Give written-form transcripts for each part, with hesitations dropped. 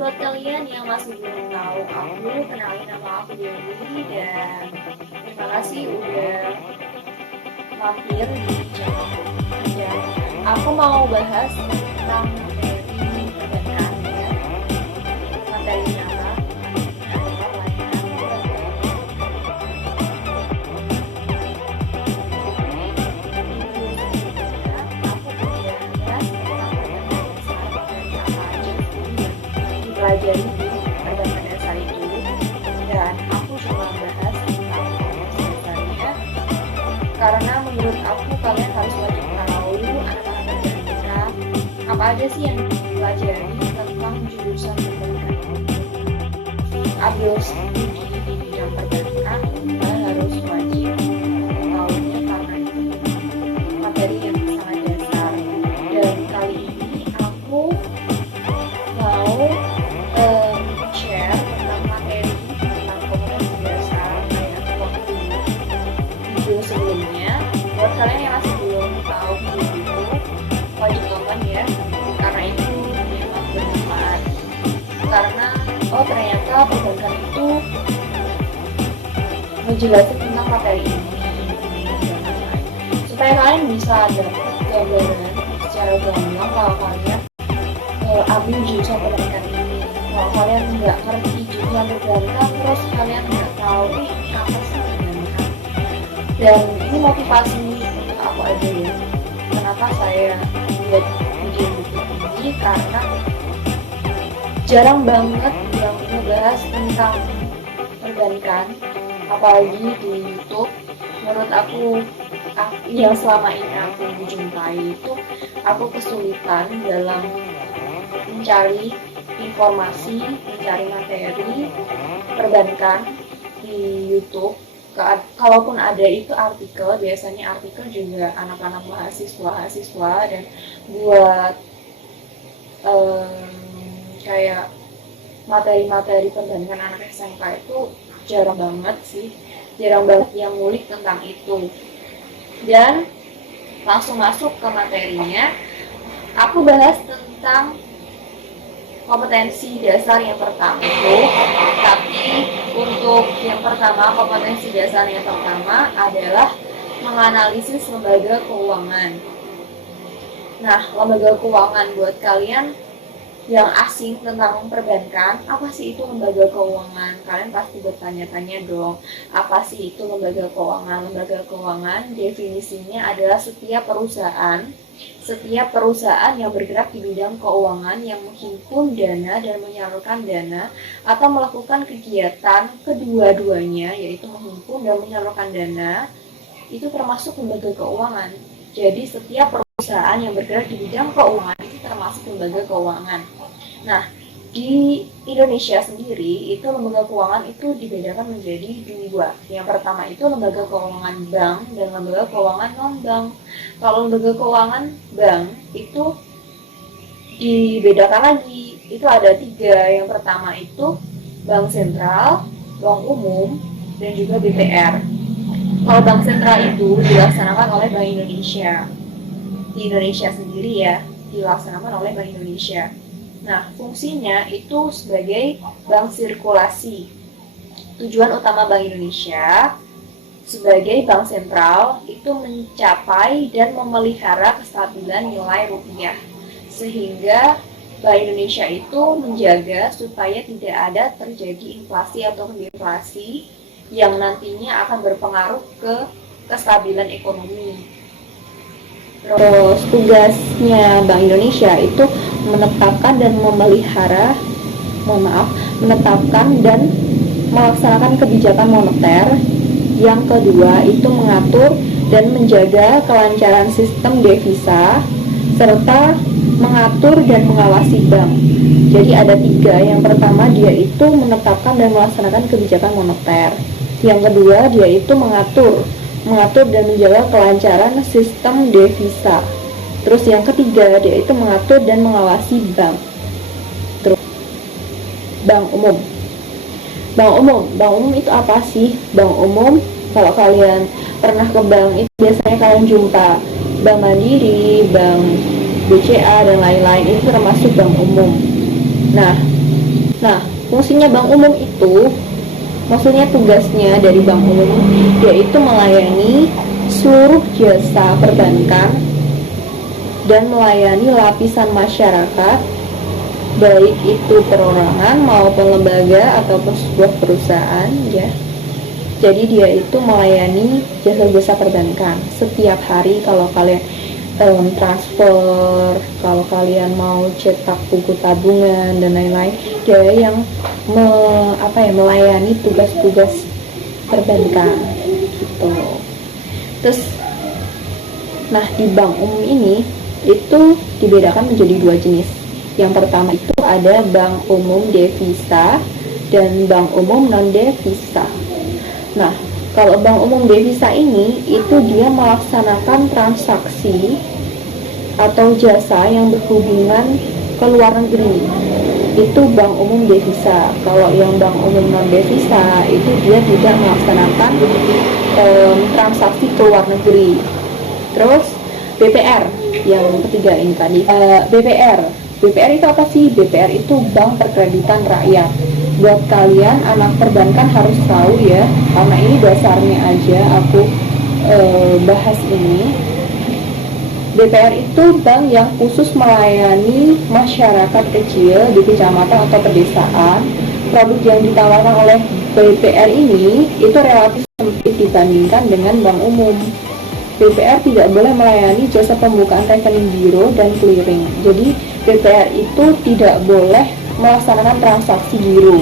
buat kalian yang masih belum tahu aku, kenalin nama aku Dewi dan terima kasih udah mampir di channel aku. Dan aku mau bahas tentang materi perbankan ya. Materi apa? Adalah layanan perbankan. Aku udah bahas tentang perbankan dasar materi apa aja sih yang dipelajari di perbankan dasar itu, dan aku cuma bahas tentang proses dasarnya karena menurut aku kalian harus wajib tahu anak-anak perbankan apa aja sih yang dipelajari tentang jurusan perbankan. Ambil studi di bidang perbankan kalian harus wajib tahunya karena itu materi yang sangat dasar. Dan kali ini aku mau share tentang materi tentang kompetensi dasar kayak waktu video sebelumnya. Buat kalian yang masih belum tahu video itu, wajib tonton ya, karena itu memang bermanfaat. Karena ternyata perbankan itu menjelaskan tentang materi ini dan lain-lain, supaya kalian bisa dapat gambaran secara gamblang kalau kalian ambil jurusan perbankan ini. Kalau kalian nggak ngerti jurusan perbankan, terus kalian nggak tahu ini apa sih perbankan. Dan ini motivasi untuk aku aja ya. Kenapa saya buat video YouTube ini? Karena jarang banget yang ngebahas tentang perbankan, apalagi di YouTube. Menurut aku yang selama ini aku jumpai itu, aku kesulitan dalam mencari informasi, mencari materi perbankan di YouTube. Kalaupun ada itu artikel, biasanya artikel juga anak-anak mahasiswa dan buat kayak materi-materi perbankan anak SMK itu jarang banget yang ngulik tentang itu. Dan langsung masuk ke materinya, aku bahas tentang kompetensi dasar yang pertama itu. Tapi untuk yang pertama, kompetensi dasar yang pertama adalah menganalisis lembaga keuangan. Nah, lembaga keuangan buat kalian yang asing tentang perbankan, apa sih itu lembaga keuangan? Kalian pasti bertanya-tanya dong, apa sih itu lembaga keuangan? Lembaga keuangan definisinya adalah setiap perusahaan yang bergerak di bidang keuangan yang menghimpun dana dan menyalurkan dana atau melakukan kegiatan kedua-duanya, yaitu menghimpun dan menyalurkan dana, itu termasuk lembaga keuangan. Jadi setiap perusahaan yang bergerak di bidang keuangan itu termasuk lembaga keuangan. Nah, di Indonesia sendiri itu lembaga keuangan itu dibedakan menjadi dua. Yang pertama itu lembaga keuangan bank dan lembaga keuangan non-bank. Kalau lembaga keuangan bank itu dibedakan lagi, itu ada tiga. Yang pertama itu bank sentral, bank umum, dan juga BPR. Kalau bank sentral itu dilaksanakan oleh Bank Indonesia. Di Indonesia sendiri ya, dilaksanakan oleh Bank Indonesia. Nah, fungsinya itu sebagai bank sirkulasi. Tujuan utama Bank Indonesia sebagai bank sentral itu mencapai dan memelihara kestabilan nilai rupiah, sehingga Bank Indonesia itu menjaga supaya tidak ada terjadi inflasi atau deflasi yang nantinya akan berpengaruh ke kestabilan ekonomi. Terus tugasnya Bank Indonesia itu menetapkan dan melaksanakan kebijakan moneter. Yang kedua itu mengatur dan menjaga kelancaran sistem devisa serta mengatur dan mengawasi bank. Jadi ada tiga. Yang pertama dia itu menetapkan dan melaksanakan kebijakan moneter. Yang kedua dia itu mengatur dan menjaga kelancaran sistem devisa. Terus yang ketiga dia itu mengatur dan mengawasi bank. Terus bank umum itu apa sih? Bank umum, kalau kalian pernah ke bank itu biasanya kalian jumpa Bank Mandiri, Bank BCA dan lain-lain, itu termasuk bank umum. Nah, Nah, fungsinya bank umum itu, maksudnya tugasnya dari bank umum yaitu melayani seluruh jasa perbankan dan melayani lapisan masyarakat, baik itu perorangan maupun lembaga ataupun sebuah perusahaan ya. Jadi dia itu melayani jasa-jasa perbankan setiap hari. Kalau kalian transfer, kalau kalian mau cetak buku tabungan dan lain-lain, dia yang melayani tugas-tugas perbankan gitu. Terus, nah di bank umum ini itu dibedakan menjadi dua jenis. Yang pertama itu ada bank umum devisa dan bank umum non devisa. Nah, kalau bank umum devisa ini itu dia melaksanakan transaksi atau jasa yang berhubungan ke luar negeri. Itu bank umum devisa. Kalau yang bank umum non devisa itu dia tidak melaksanakan transaksi ke luar negeri. Terus BPR yang ketiga ini tadi. BPR itu apa sih? BPR itu Bank Perkreditan Rakyat. Buat kalian anak perbankan harus tahu ya, karena ini dasarnya aja aku bahas ini. BPR itu bank yang khusus melayani masyarakat kecil di kecamatan atau pedesaan. Produk yang ditawarkan oleh BPR ini itu relatif sempit dibandingkan dengan bank umum. BPR tidak boleh melayani jasa pembukaan rekening giro dan clearing. Jadi BPR itu tidak boleh melaksanakan transaksi giro.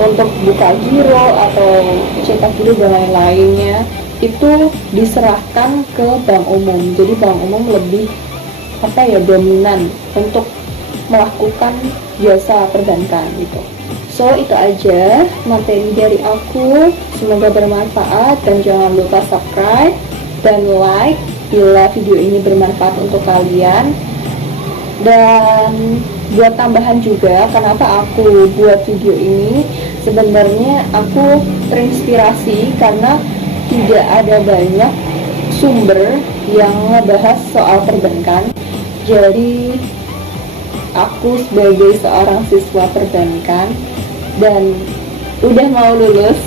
Untuk buka giro atau cetak giro dan lain-lainnya itu diserahkan ke bank umum. Jadi bank umum lebih dominan untuk melakukan jasa perbankan gitu. So itu aja materi dari aku, semoga bermanfaat dan jangan lupa subscribe dan like bila video ini bermanfaat untuk kalian. Dan buat tambahan juga, kenapa aku buat video ini, sebenarnya aku terinspirasi karena tidak ada banyak sumber yang ngebahas soal perbankan. Jadi aku sebagai seorang siswa perbankan dan udah mau lulus,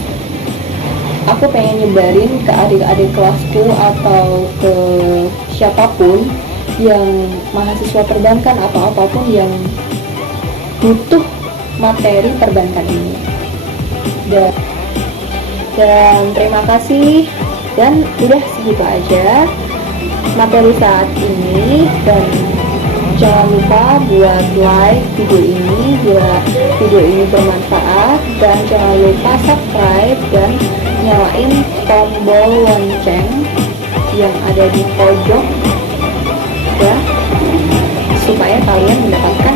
aku pengen nyebarin ke adik-adik kelasku atau ke siapapun yang mahasiswa perbankan atau apapun yang butuh materi perbankan ini. Dan terima kasih, dan udah segitu aja materi saat ini. Dan jangan lupa buat like video ini bila video ini bermanfaat, dan jangan lupa subscribe dan nyalain tombol lonceng yang ada di pojok ya, supaya kalian mendapatkan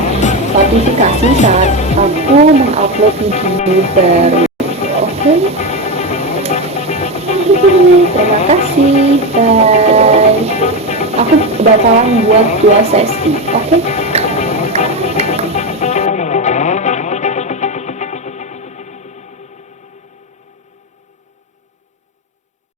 notifikasi saat aku mengupload video baru. Oke? Terima kasih, bye. Aku bakalan buat 2 sesi, oke?